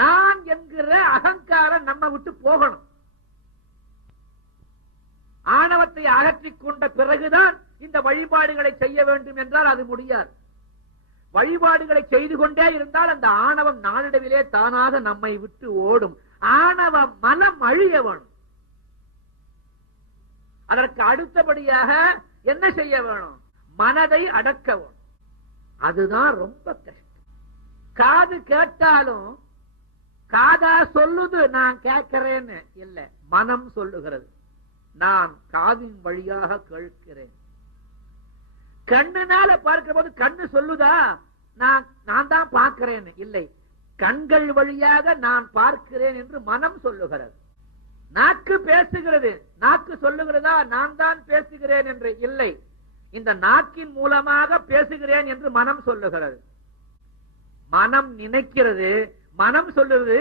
நான் என்கிற அகங்காரம் நம்ம விட்டு போகணும். ஆணவத்தை அகற்றிக் கொண்ட பிறகுதான் இந்த வழிபாடுகளை செய்ய வேண்டும் என்றால் அது முடியாது. வழிபாடுகளை செய்து கொண்டே இருந்தால் அந்த ஆணவம் நாளிடவிலே தானாக நம்மை விட்டு ஓடும். ஆணவ மனம் அழிய வேணும். அதற்கு அடுத்தபடியாக என்ன செய்ய வேணும்? மனதை அடக்க வேணும். அதுதான் ரொம்ப கஷ்டம். காது கேட்டாலும் காதா சொல்லுது நான் கேட்கிறேன்னு இல்ல, மனம் சொல்லுகிறது நான் காதின் வழியாக கேட்கிறேன். கண்ணுனால பார்க்கிற போது கண்ணு சொல்லுதா நான் தான் பார்க்கிறேன் இல்லை, கண்கள் வழியாக நான் பார்க்கிறேன் என்று மனம் சொல்லுகிறது. நாக்கு பேசுகிறது, நாக்கு சொல்லுகிறதா நான் தான் பேசுகிறேன் என்று இல்லை, இந்த நாக்கின் மூலமாக பேசுகிறேன் என்று மனம் சொல்லுகிறது. மனம் நினைக்கிறது, மனம் சொல்லுது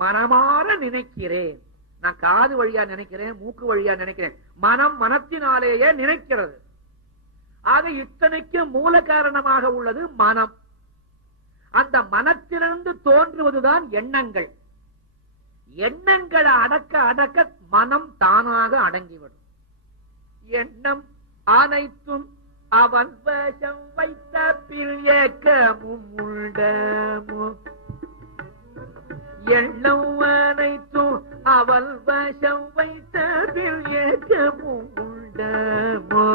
மனமாற நினைக்கிறேன். நான் காது வழியா நினைக்கிறேன், மூக்கு வழியா நினைக்கிறேன். மனம் மனத்தினாலேயே நினைக்கிறது. ஆக இத்தனைக்கு மூல காரணமாக உள்ளது மனம். அந்த மனத்திலிருந்து தோன்றுவதுதான் எண்ணங்கள். எண்ணங்களை அடக்க அடக்க மனம் தானாக அடங்கிவிடும். எண்ணம் அனைத்தும் அவன் வசம் வைத்த பிரியக்கமும் உண்டமோ, எண்ணம் அனைத்தும் அவள் வசம் வைத்த பிரியக்கமும் உண்டமோ,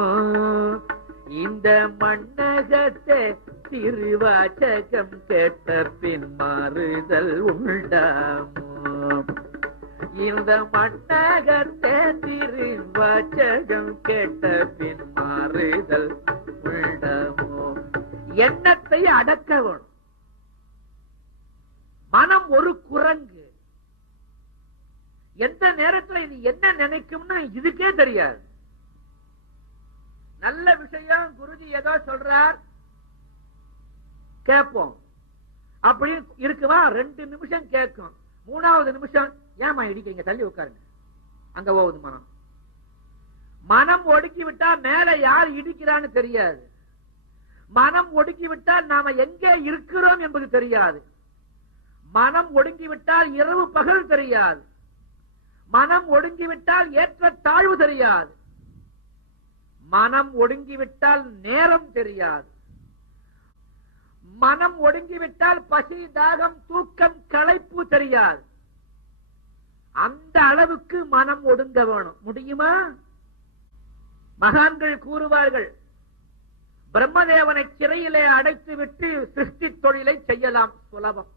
இந்த மண்ணகத்தை திருவாச்சகம் கேட்ட பின் மாறுதல் உண்டாமோ, இந்த மண்ணகத்தை திருவாச்சகம் கேட்ட பின் மாறுதல் உண்டாமோ. எண்ணத்தை அடக்க வேணும். மனம் ஒரு குரங்கு. எந்த நேரத்தில் இது என்ன நினைக்கும்னு இதுக்கே தெரியாது. நல்ல விஷயம் குருஜி ஏதோ சொல்றார் கேட்போம், அப்படி இருக்குவா 2 நிமிஷம் கேட்கும். 3வது நிமிஷம் ஏமா இடிக்கிறீங்க, தள்ளி உட்காருங்க, அங்க போகுது மனம். மனம் ஒடுக்கி விட்டா மேல யார் இடிக்கிறான்னு தெரியாது. மனம் ஒடுக்கி விட்டால் நாம எங்கே இருக்கிறோம் என்பது தெரியாது. மனம் ஒடுங்கிவிட்டால் இரவு பகல் தெரியாது. மனம் ஒடுங்கிவிட்டால் ஏற்ற தாழ்வு தெரியாது. மனம் ஒடுங்கிவிட்டால் நேரம் தெரியாது. மனம் ஒடுங்கிவிட்டால் பசி, தாகம், தூக்கம், களைப்பு தெரியாது. அந்த அளவுக்கு மனம் ஒடுங்க வேணும். முடியுமா? மகான்கள் கூறுவார்கள், பிரம்மதேவனை சிறையிலே அடைத்து விட்டு சிருஷ்டி தொழிலை செய்யலாம் சுலபம்.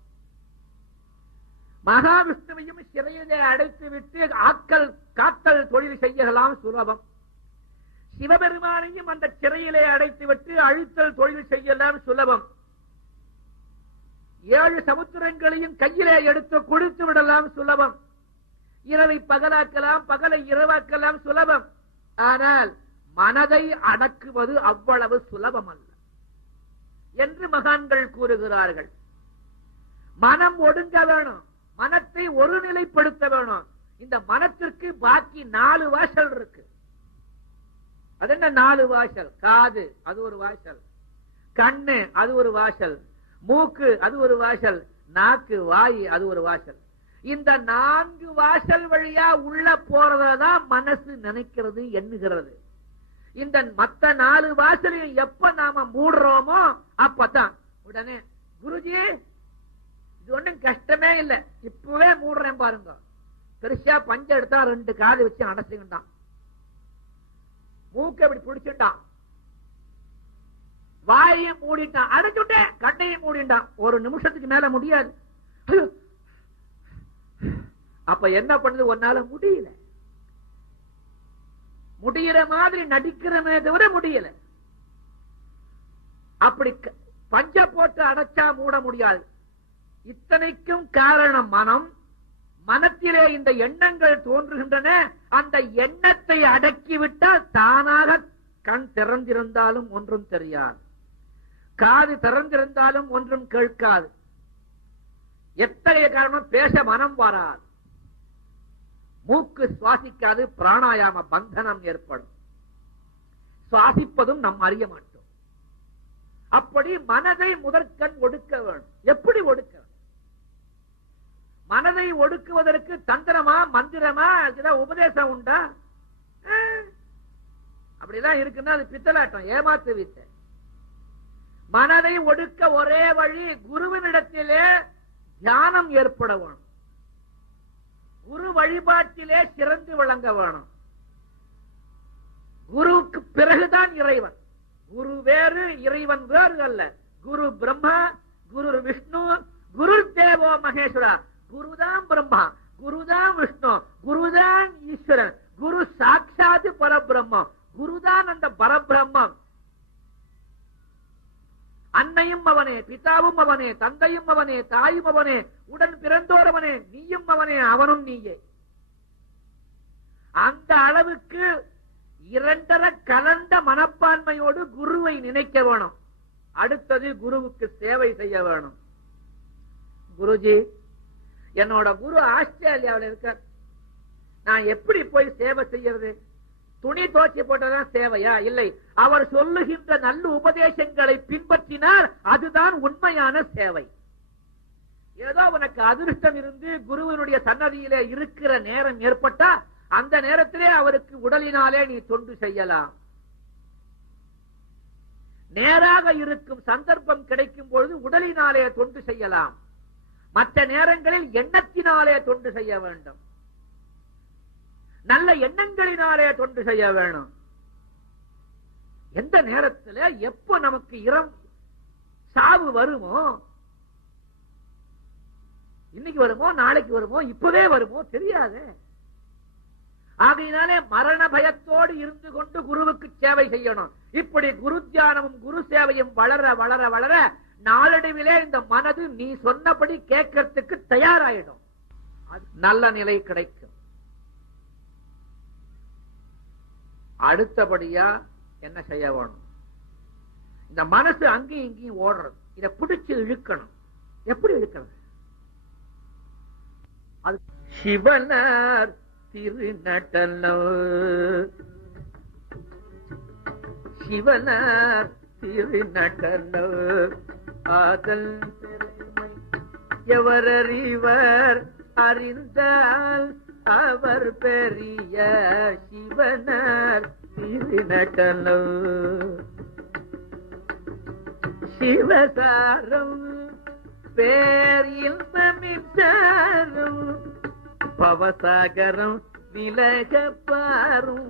மகாவிஷ்ணுவையும் சிறையிலே அடைத்து விட்டு ஆக்கல் காத்தல் தொழில் செய்யலாம் சுலபம். சிவபெருமானையும் அந்த சிறையிலே அடைத்து விட்டு அழித்தல் தொழில் செய்யலாம் சுலபம். 7 சமுத்திரங்களையும் கையிலே எடுத்து குடித்து விடலாம் சுலபம். இரவை பகலாக்கலாம், பகலை இரவாக்கலாம் சுலபம். ஆனால் மனதை அடக்குவது அவ்வளவு சுலபம் அல்ல என்று மகான்கள் கூறுகிறார்கள். மனம் ஒடுங்க வேணும், மனத்தை ஒருநிலைப்படுத்த வேணும். இந்த மனத்திற்கு பாக்கி 4 வாசல் இருக்கு. அது என்ன 4 வாசல்? காது அது ஒரு வாசல், கண்ணு அது ஒரு வாசல், மூக்கு அது ஒரு வாசல், நாக்கு வாய் அது ஒரு வாசல். இந்த 4 வாசல் வழியா உள்ள போறதான் மனசு நினைக்கிறது, எண்ணுகிறது. இந்த மத்த 4 வாசலையும் எப்ப நாம மூடுறோமோ அப்பதான் உடனே குருஜி இது ஒண்ணும் கஷ்டமே இல்ல, இப்பவே மூடுறேன் பாருங்க. பெருசா பஞ்ச எடுத்தா 2 காது வச்சு அடைச்சுக்கிட்டான், மூக்க இப்படி பிடிச்சுட்டான், வாயையும் மூடிட்டான், அடைச்சுட்டேன், கண்ணையும் மூடிட்டான். 1 நிமிஷத்துக்கு மேல முடியாது. அப்ப என்ன பண்ணுது? ஒன்னால முடியல. முடிகிற மாதிரி நடிக்கிறமே தவிர முடியல. அப்படி பஞ்ச போட்டு அடைச்சா மூட முடியாது. இத்தனைக்கும் காரணம் மனம். மனத்திலே இந்த எண்ணங்கள் தோன்றுகின்றன. அந்த எண்ணத்தை அடக்கிவிட்டால் தானாக கண் திறந்திருந்தாலும் ஒன்றும் தெரியாது, காது திறந்திருந்தாலும் ஒன்றும் கேட்காது. எத்தகைய காரணம்? பேச மனம் வராது, மூக்கு சுவாசிக்காது, பிராணாயாம பந்தனம் ஏற்படும், சுவாசிப்பதும் நம் அறிய மாட்டோம். அப்படி மனதை முதற்கண் ஒடுக்க வேண்டும். எப்படி ஒடுக்க வேண்டும்? ஒடுக்குவதற்கு தந்திரமா மந்திரமா உபதேசம் உண்டா? அப்படிதான் இருக்குன்னா அது பித்தலாட்டம், ஏமாத்து வித்தை. மனதை ஒடுக்க ஒரே வழி குருவினிடத்திலே தியானம் ஏற்பட வேணும். குரு வழிபாட்டிலே சிறந்து விளங்க வேணும். குருவுக்கு பிறகுதான் இறைவன். குரு வேறு, இறைவன் வேறு அல்ல. குரு பிரம்மா, குரு விஷ்ணு, குரு தேவோ மகேஸ்வரா. குருதான் பிரம்மா, குருதான் விஷ்ணு, குருதான் ஈஸ்வரன், குரு சாட்சாத் பரபிரம்மம். குருதான் அந்த பரபிரம்மம். அன்னையும் அவனே, பிதாவும் அவனே, தந்தையும் அவனே, தாயும் அவனே, உடன் பிறந்தோர் அவனே, நீயும் அவனே, அவனும் நீயே. அந்த அளவுக்கு இரண்டர கலந்த மனப்பான்மையோடு குருவை நினைக்க வேணும். அடுத்தது குருவுக்கு சேவை செய்ய வேணும். குருஜி, என்னோட குரு ஆஸ்திரேலியாவில் இருக்க, நான் எப்படி போய் சேவை செய்யறது? துணி தோச்சி போட்டதான் சேவையா? இல்லை, அவர் சொல்லுகின்ற நல்ல உபதேசங்களை பின்பற்றினார், அதுதான் உண்மையான சேவை. ஏதோ உனக்கு அதிர்ஷ்டம் இருந்து குருவினுடைய சன்னதியிலே இருக்கிற நேரம் ஏற்பட்டா அந்த நேரத்திலே அவருக்கு உடலினாலே நீ தொண்டு செய்யலாம். நேராக இருக்கும் சந்தர்ப்பம் கிடைக்கும் பொழுது உடலினாலே தொண்டு செய்யலாம். மற்ற நேரங்களில் எண்ணத்தினாலே தொண்டு செய்ய வேண்டும். நல்ல எண்ணங்களினாலே தொண்டு செய்ய வேணும். எந்த நேரத்தில் எப்போ நமக்கு சாவு வருமோ, இன்னைக்கு வருமோ, நாளைக்கு வருமோ, இப்பவே வருமோ தெரியாது. ஆகையினாலே மரண பயத்தோடு இருந்து கொண்டு குருவுக்கு சேவை செய்யணும். இப்படி குரு தியானமும் குரு சேவையும் வளர வளர வளர நாளடைவிலே இந்த மனது நீ சொன்னபடி கேட்கறதுக்கு தயாராயிடும். நல்ல நிலை கிடைக்கும். அடுத்தபடியா என்ன செய்ய வேணும்? இந்த மனசு அங்கேயும் இங்கேயும் ஓடுறது, இதை பிடிச்சு இழுக்கணும். எப்படி இழுக்கிறது? அது சிவனார் திருநட்டலோ, சிவனார் திருநட்டலோ, ஆதல் பெருமை எவரறிவர் அறிந்தால் அவர் பெரிய சிவனார் திருநட்டலோ. சிவசாரம் பேர் இன்பமிச்சாரும் பவசாகரம் விலக பாரும்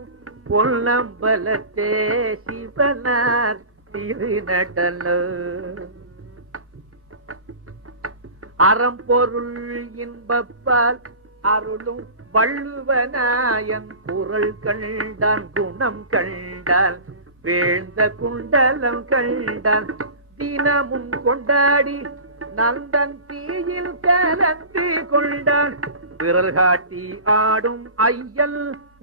பொன்னம்பலத்தே சிவனார் திருநட்டலோ. அறம்பொருள் இன்பப்பால் அருளும் வள்ளுவனாயன் குரல் கண்டான், குணம் கண்டான், வீழ்ந்த குண்டலம் கண்டான், தினமும் கொண்டாடி நந்தன் தீயில் கலந்து கொண்டான், விரல் காட்டி ஆடும் ஐயல்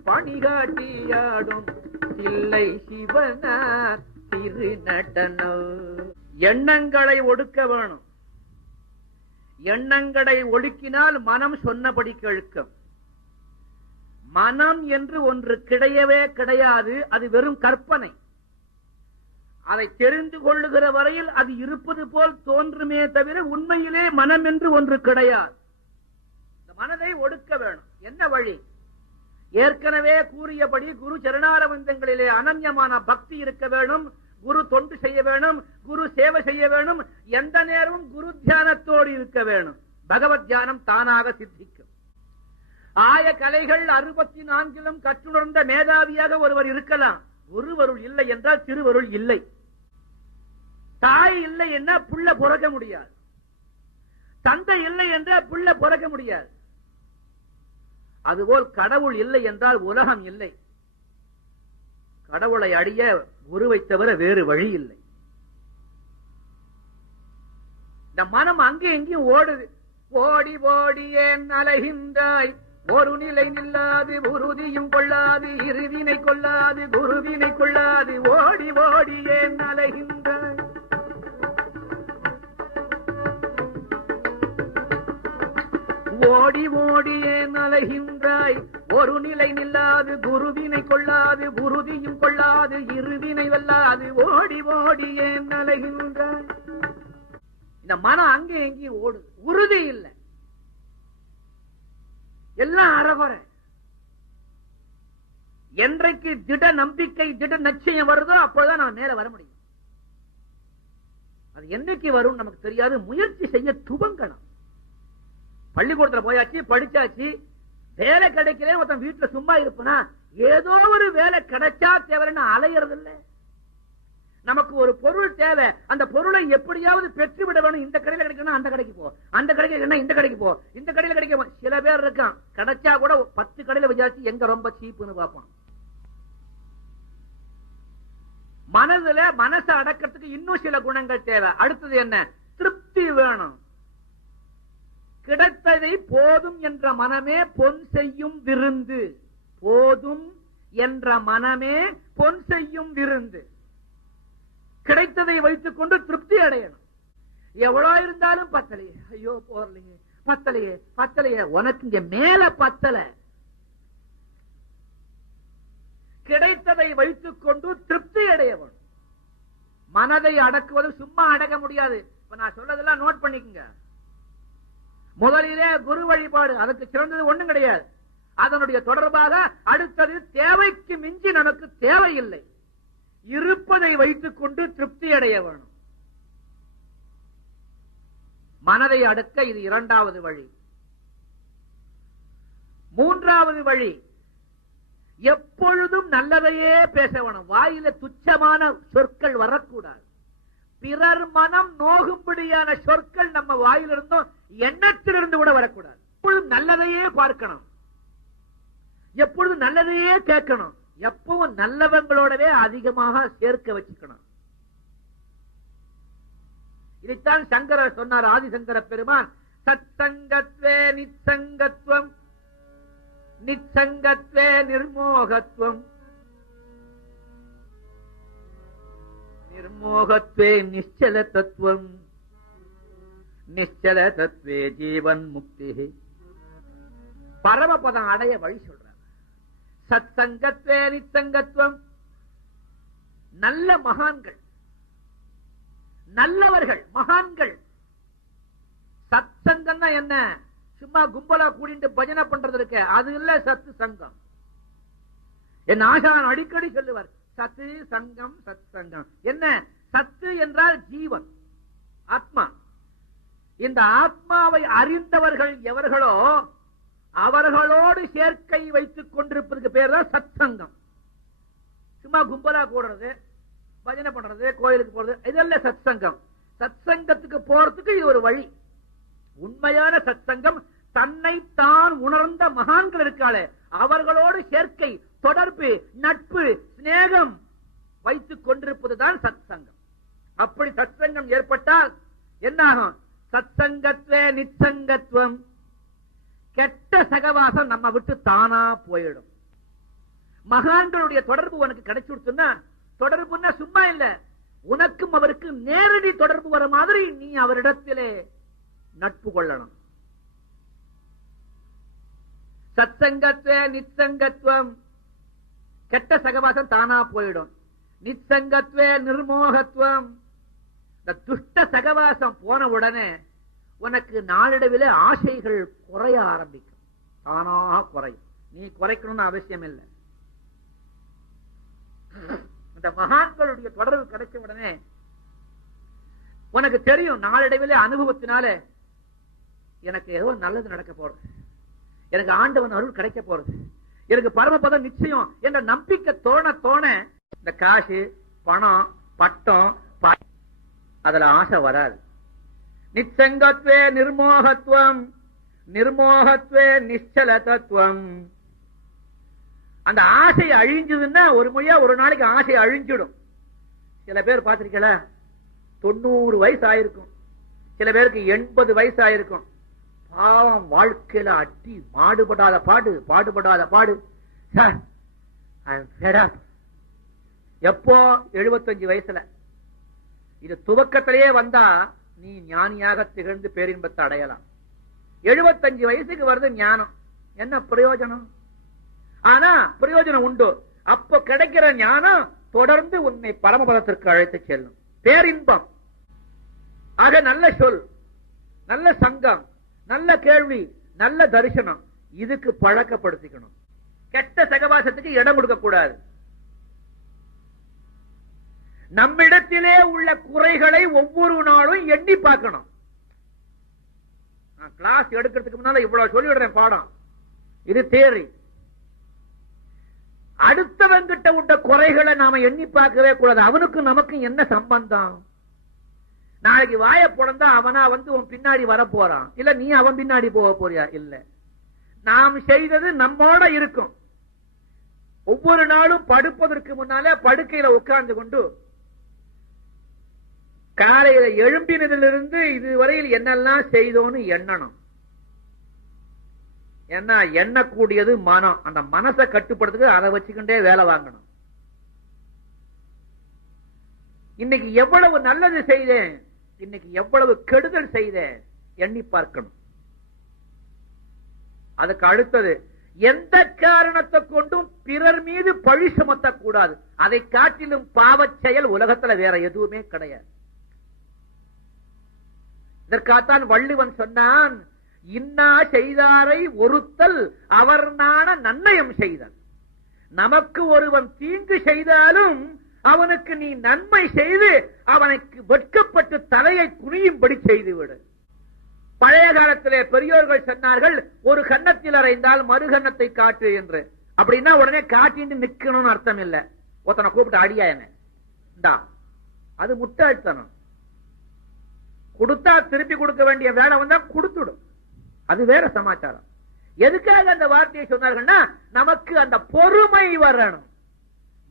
பணிகாட்டி ஆடும் இல்லை சிவனார் திருநட்டனோ. எண்ணங்களை ஒடுக்க வேணும். எண்ணங்களை ஒடுக்கினால் மனம் சொன்னபடி கேட்கும். மனம் என்று ஒன்று கிடையவே கிடையாது. அது வெறும் கற்பனை. அதை தெரிந்து கொள்ளுகிற வரையில் அது இருப்பது போல் தோன்றுமே தவிர உண்மையிலே மனம் என்று ஒன்று கிடையாது. இந்த மனதை ஒடுக்க வேணும். என்ன வழி? ஏற்கனவே கூறியபடி குரு சரணாரவிந்தங்களிலே அனன்யமான பக்தி இருக்க வேணும். குரு தொண்டு செய்ய வேணும். குரு சேவை செய்ய வேணும். எந்த நேரமும் குரு தியானத்தோடு இருக்க வேணும். பகவத் தியானம் தானாக சித்திக்கும். ஆய கலைகள் 64 கற்றுணர்ந்த மேதாவியாக ஒருவர் இருக்கலாம். குருவருள் இல்லை என்றால் திருவருள் இல்லை. தாய் இல்லை என்ன புள்ள பிறக்க முடியாது. தந்தை இல்லை என்றால் புள்ள பிறக்க முடியாது. அதுபோல் கடவுள் இல்லை என்றால் உலகம் இல்லை. கடவுளை அடைய குருவை தவிர வேறு வழி இல்லை. இந்த மனம் அங்கே எங்கேயும் ஓடுது. ஓடி ஓடி ஏன் அலைகின்றாய், ஒரு நிலை நில்லாது உறுதியும் கொள்ளாது, இறுதினை கொள்ளாது குருவினை கொள்ளாது, ஓடி ஓடி ஏன் அலைகின்றாய். ஓடி ஓடி ஏன் அலைகின்றாய், ஒரு நிலை நில்லாது குருவினை கொள்ளாது, உறுதியும் கொள்ளாது, இறுதினை வெல்லாது, ஓடி ஓடி ஏன் அலைகின்றாய். இந்த மனம் அங்கே எங்கேயும் ஓடுது. உறுதி இல்லை. எல்லாம் அறகுறை. என்றைக்கு திட நம்பிக்கை திட நிச்சயம் வருதோ அப்போதான் நம்ம மேல வர முடியும். அது என்னைக்கு வரும் நமக்கு தெரியாது. முயற்சி செய்ய துவங்கணும். பள்ளிக்கூடத்துல போயாச்சு, படிச்சாச்சு, வேலை கிடைக்கல, ஒருத்தன் வீட்டுல சும்மா இருப்பனா ஏதோ ஒரு வேலை கிடைச்சா தேவைன்னு அலையறது இல்ல. நமக்கு ஒரு பொருள் தேவை, அந்த பொருளை எப்படியாவது பெற்றுவிட வேணும். இந்த கடையில கிடைக்கணும் அந்த கடைக்கு போ, அந்த கடைக்கு இந்த கடைக்கு போ, இந்த கடையில கிடைக்க. சில பேர் இருக்கான் கிடைச்சா கூட 10 கடையில விசாரிச்சு எங்க ரொம்ப சீப்புன்னு பார்ப்பான். மனதுல மனசை அடக்கிறதுக்கு இன்னும் சில குணங்கள் தேவை. அடுத்தது என்ன? திருப்தி வேணும். கிடைத்ததை போதும் என்ற மனமே பொன் செய்யும் விருந்து. போதும் என்ற மனமே பொன் செய்யும் விருந்து. கிடைத்ததை வைத்துக் கொண்டு திருப்தி அடையணும். எவ்வளவு இருந்தாலும் பத்தலையே, ஐயோ போறலையே, பத்தலையே பத்தலையே, உனக்கு இங்க மேல பத்தல. கிடைத்ததை வைத்துக் கொண்டு திருப்தி அடையவன். மனதை அடக்குவது சும்மா அடக்க முடியாது. இப்ப நான் சொல்றதெல்லாம் நோட் பண்ணிக்கங்க. முதலிலே குரு வழிபாடு, அதுக்கு சிறந்தது ஒண்ணும் கிடையாது. அதனுடைய தொடர்பாக அடுத்தது தேவைக்கு மிஞ்சி நமக்கு தேவையில்லை. இருப்பதை வைத்துக் கொண்டு திருப்தி அடைய வேணும். மனதை அடக்க இது 2வது வழி. 3வது வழி, எப்பொழுதும் நல்லதையே பேச வேணும். வாயில துச்சமான சொற்கள் வரக்கூடாது. பிறர் மனம் நோகும்படியான சொற்கள் நம்ம வாயிலிருந்தும் எண்ணத்திலிருந்து கூட வரக்கூடாது. எப்பொழுதும் நல்லதையே பார்க்கணும், எப்பொழுதும் நல்லதையே கேட்கணும், எப்பவும் நல்லவங்களோடவே அதிகமாக சேர்க்க வச்சுக்கணும். இதைத்தான் சங்கரர் சொன்னார், ஆதிசங்கர பெருமான். சத்சங்கத்வே நிச்சங்கத்வம், நிச்சங்கத்வே நிர்மோகத்வம், நிர்மோகத்வே நிச்சல தத்துவம், நிச்சல தத்துவே ஜீவன் முக்தி. பரமபதம் அடைய வழி சொல்றார். சத்சங்கத்வே நிச்சங்கத்வம். நல்ல மகான்கள், நல்லவர்கள், மகான்கள். சத்சங்கம் என்ன? சும்மா கும்பலா கூடிட்டு பஜனை பண்றது இருக்க, அது இல்ல சத்து சங்கம். என் ஆசான் அடிக்கடி சொல்லுவார், சத்து சங்கம் சத் சங்கம். என்ன சத்து என்றால்? ஜீவன், ஆத்மா. இந்த ஆத்மாவை அறிந்தவர்கள் எவர்களோ அவர்களோடு சேர்க்கை வைத்துக் கொண்டிருப்பதற்கு பேர் தான் சத் சங்கம். சும்மா கும்பலா கூடுறது, பஜனை பண்றது, கோயிலுக்கு போறது, இதெல்லாம் சத் சங்கம். சத் சங்கத்துக்கு போறதுக்கு இது ஒரு வழி. உண்மையான சத் சங்கம் தன்னை தான் உணர்ந்த மகான்கள் இருக்காளே அவர்களோடு சேர்க்கை, தொடர்பு, நட்பு, சிநேகம் வைத்துக் கொண்டிருப்பதுதான் சத் சங்கம். அப்படி சத் சங்கம் ஏற்பட்டால் என்னாகும்? சத்சங்கத்வே நிச்சங்கத்துவம். கெட்ட சகவாசம் நம்ம விட்டு தானா போயிடும். மகான்களுடைய தொடர்பு உனக்கு கிடைச்சுடுச்சுன்னா, தொடர்புன்னா சும்மா இல்ல, உனக்கும் அவருக்கு நேரடி தொடர்பு வர மாதிரி நீ அவரிடத்திலே நட்பு கொள்ளணும். சத்சங்கத்வே நிச்சங்கத்துவம். கெட்ட சகவாசம் தானா போயிடும். நிச்சங்கத்வே நிர்மோகத்துவம். இந்த துஷ்ட சகவாசம் போன உடனே உனக்கு நாளடைவிலே ஆசைகள் குறைய ஆரம்பிக்கும். தானாக குறையும். நீ குறைக்கணும்னு அவசியம் இல்லை. இந்த மகான்களுடைய தொடர்பு கிடைச்ச உடனே உனக்கு தெரியும், நாளடைவிலே அனுபவத்தினால எனக்கு ஏதோ நல்லது நடக்க போறது, எனக்கு ஆண்டவன் அருள் கிடைக்க போறது, எனக்கு பரமபதம் நிச்சயம் என்ற நம்பிக்கை தோண தோண இந்த காசு, பணம், பட்டம், அதுல ஆசை வராது. நிச்சங்கத்வே நிர்மோகத்துவம், நிர்மோகத்வே நிச்சல தத்துவம். அந்த ஆசை அழிஞ்சதுன்னா ஒரு முறையா ஒரு நாளைக்கு ஆசை அழிஞ்சிடும். சில பேர் பார்த்திருக்கல, 90 வயசு ஆயிருக்கும், சில பேருக்கு 80 வயசு ஆயிருக்கும். பாவம், வாழ்க்கையில அட்டி பாடுபடாத பாடு, பாடுபடாத பாடு. எப்போ? 75 வயசுல. இது துவக்கத்திலேயே வந்தா நீ ஞானியாக திகழ்ந்து பேரின்பத்தை அடையலாம். 75 வயசுக்கு வருது ஞானம், என்ன பிரயோஜனம்? ஆனா பிரயோஜனம் உண்டு. அப்போ கிடைக்கிற ஞானம் தொடர்ந்து உன்னை பரமபதத்திற்கு அழைத்து செல்லும். பேரின்பம். ஆக நல்ல சொல், நல்ல சங்கம், நல்ல கேள்வி, நல்ல தரிசனம், இதுக்கு பழக்கப்படுத்திக்கணும். கெட்ட சகவாசத்துக்கு இடம் கொடுக்க கூடாது. நம்மிடத்திலே உள்ள குறைகளை ஒவ்வொரு நாளும் எண்ணி பார்க்கணும். நான் கிளாஸ் எடுக்கிறதுக்கு முன்னால இவ்வளவு சொல்லிவிடுறேன் பாடம், இது தியரி. அடுத்தவங்கிட்ட உள்ள குறைகளை நாம எண்ணி பார்க்கவே கூடாது. அவனுக்கு நமக்கு என்ன சம்பந்தம்? நாளைக்கு வாய பொழந்தா அவனா வந்து உன் பின்னாடி வர போறான், இல்ல நீ அவன் பின்னாடி போக போறியா? இல்ல, நாம் செய்தது நம்மோட இருக்கும். ஒவ்வொரு நாளும் படுப்பதற்கு முன்னாலே படுக்கையில உட்கார்ந்து கொண்டு காலையில எழும்பினதிலிருந்து இதுவரையில் என்னெல்லாம் செய்தோன்னு எண்ணணும். ஏன்னா எண்ணக்கூடியது மனம். அந்த மனசை கட்டுப்படுத்துக்கு அதை வச்சுக்கிட்டே வேலை வாங்கணும். இன்னைக்கு எவ்வளவு நல்லது செய்தேன், இன்னைக்கு எவ்வளவு கெடுதல் செய்தேன் எண்ணி பார்க்கணும். அதுக்கு அடுத்தது, எந்த காரணத்தை கொண்டும் பிறர் மீது பழி சுமத்தக்கூடாது. அதை காட்டிலும் பாவச் செயல் உலகத்துல வேற எதுவுமே கிடையாது. இதற்காகத்தான் வள்ளுவன் சொன்னான், இன்னா செய்தாரை ஒருத்தல் அவர் நாண நன்னயம் செய்தல். நமக்கு ஒருவன் தீங்கு செய்தாலும் அவனுக்கு நீ நன்மை செய்து அவனுக்கு வெட்கப்பட்டு தலையை குனியும்படி செய்துவிடு. பழைய காலத்திலே பெரியோர்கள் சொன்னார்கள், ஒரு கன்னத்தில் அறைந்தால் மறு கன்னத்தை காட்டு என்று. அப்படின்னா உடனே காட்டிட்டு நிக்கணும்னு அர்த்தம் இல்ல. ஒருத்தனை கூப்பிட்டு அடியா என்ன, அது முட்டாள்தனம். கொடுத்தா திருப்பி கொடுக்க வேண்டிய வேலை வந்தா கொடுத்துடும், அது வேற சமாச்சாரம். எதுக்காக அந்த வார்த்தையை சொன்னார்கள்னா, நமக்கு அந்த பொறுமை வரணும்.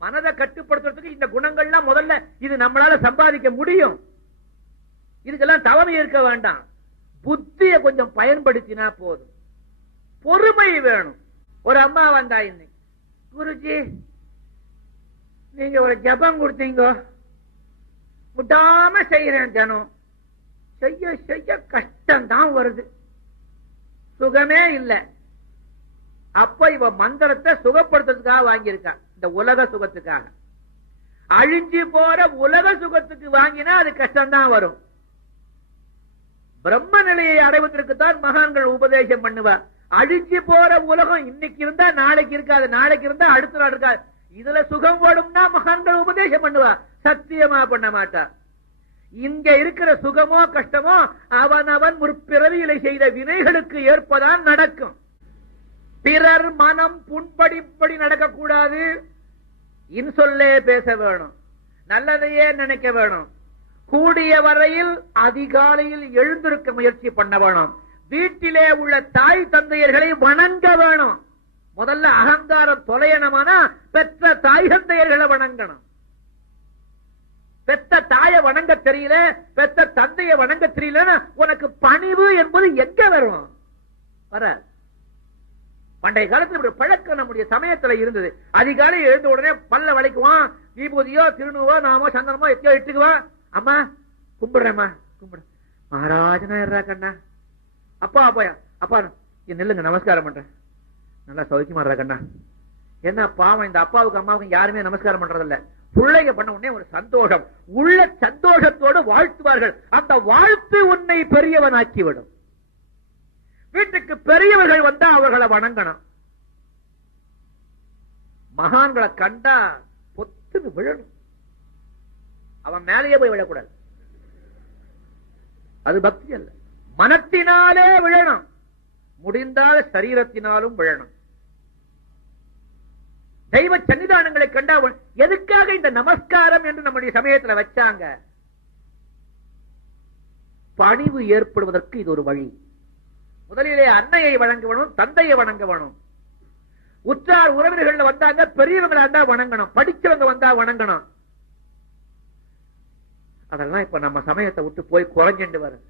மனதை கட்டுப்படுத்துறதுக்கு இந்த குணங்கள்லாம் முதல்ல இது நம்மளால சம்பாதிக்க முடியும். இதுக்கெல்லாம் தவமை இருக்க வேண்டாம், புத்தியை கொஞ்சம் பயன்படுத்தினா போதும். பொறுமை வேணும். ஒரு அம்மா வந்தா இன்னைக்கு, குருஜி நீங்க ஒரு ஜபம் கொடுத்தீங்க, விடாம செய்யறேன், தினம் செய்ய செய்ய கஷ்டம் தான் வருது, சுகமே இல்லை. அப்ப இவ மந்திரத்தை சுகப்படுத்துறதுக்காக வாங்கியிருக்கான், இந்த உலக சுகத்துக்காக. அழிஞ்சு போற உலக சுகத்துக்கு வாங்கினா அது கஷ்டம் தான் வரும். பிரம்ம நிலையை அடைவதற்கு தான் மகான்கள் உபதேசம் பண்ணுவார். அழிஞ்சு போற உலகம் இன்னைக்கு இருந்தா நாளைக்கு இருக்காது, நாளைக்கு இருந்தா அடுத்த நாள் இருக்காது. இதுல சுகம் ஓடும்னா மகான்கள் உபதேசம் பண்ணுவார், சத்தியமா பண்ண மாட்டார். இங்க இருக்கிற சுகமோ கஷ்டமோ அவனவன் முற்பிறவியிலே செய்த வினைகளுக்கு ஏற்பதான் நடக்கும். பிறர் மனம் புண்படிப்படி நடக்கக்கூடாது. இன்சொல்லே பேச வேணும், நல்லதையே நினைக்க வேணும். கூடிய வரையில் அதிகாலையில் எழுந்திருக்க முயற்சி பண்ண வேணும். வீட்டிலே உள்ள தாய் தந்தையர்களை வணங்க வேணும். முதல்ல அகங்காரம் தொலையணுமானா பெற்ற தாய் தந்தையர்களை வணங்கணும். பெத்த தாயை வணங்க தெரியல, பெத்த தந்தையை வணங்க தெரியல, உனக்கு பணிவு என்பது எங்க வரும்? வர பண்டைய காலத்தில் இப்படி பழக்கம் நம்முடைய சமயத்துல இருந்தது. அதிகாலை எழுந்த உடனே பல்ல வளைக்குவான், விபூதியோ திருநூவோ நாமோ சந்தனமோ எத்தையோ இட்டுக்குவான். அம்மா கும்பிடுறேம்மா, கும்பிடு மகாராஜனா இருறா கண்ணா. அப்பா அப்பா அப்பா நில்லுங்க, நமஸ்காரம் பண்றேன். நல்லா சௌக்கியமா இருறா கண்ணா. என்ன பாவம், இந்த அப்பாவுக்கு அம்மாவுக்கு யாருமே நமஸ்காரம் பண்றதில்ல. பிள்ளைங்க பண்ண உடனே ஒரு சந்தோஷம், உள்ள சந்தோஷத்தோடு வாழ்த்துவார்கள். அந்த வாழ்த்து உன்னை பெரியவனாக்கிவிடும். வீட்டுக்கு பெரியவர்கள் வந்தா அவர்களை வணங்கணும். மகான்களை கண்டா பொத்துன்னு விழணும், அவன் மேலேயே போய் விழக்கூடாது. அது பக்தி அல்ல. மனத்தினாலே விழணும், முடிந்தால் சரீரத்தினாலும் விழணும். தெய்வ சன்னிதானங்களை கண்டா எதுக்காக இந்த நமஸ்காரம் என்று நம்முடைய சமயத்தில் வச்சாங்க? பணிவு ஏற்படுவதற்கு இது ஒரு வழி. முதலிலே அன்னையை வணங்க வேணும், தந்தையை வணங்க வேணும். உற்றார் உறவினர்கள் வந்தாங்க, பெரியவங்களை வந்தா வணங்கணும், படிச்சவங்க வந்தா வணங்கணும். அதெல்லாம் இப்ப நம்ம சமயத்தை விட்டு போய் குறைஞ்சிட்டு வருது.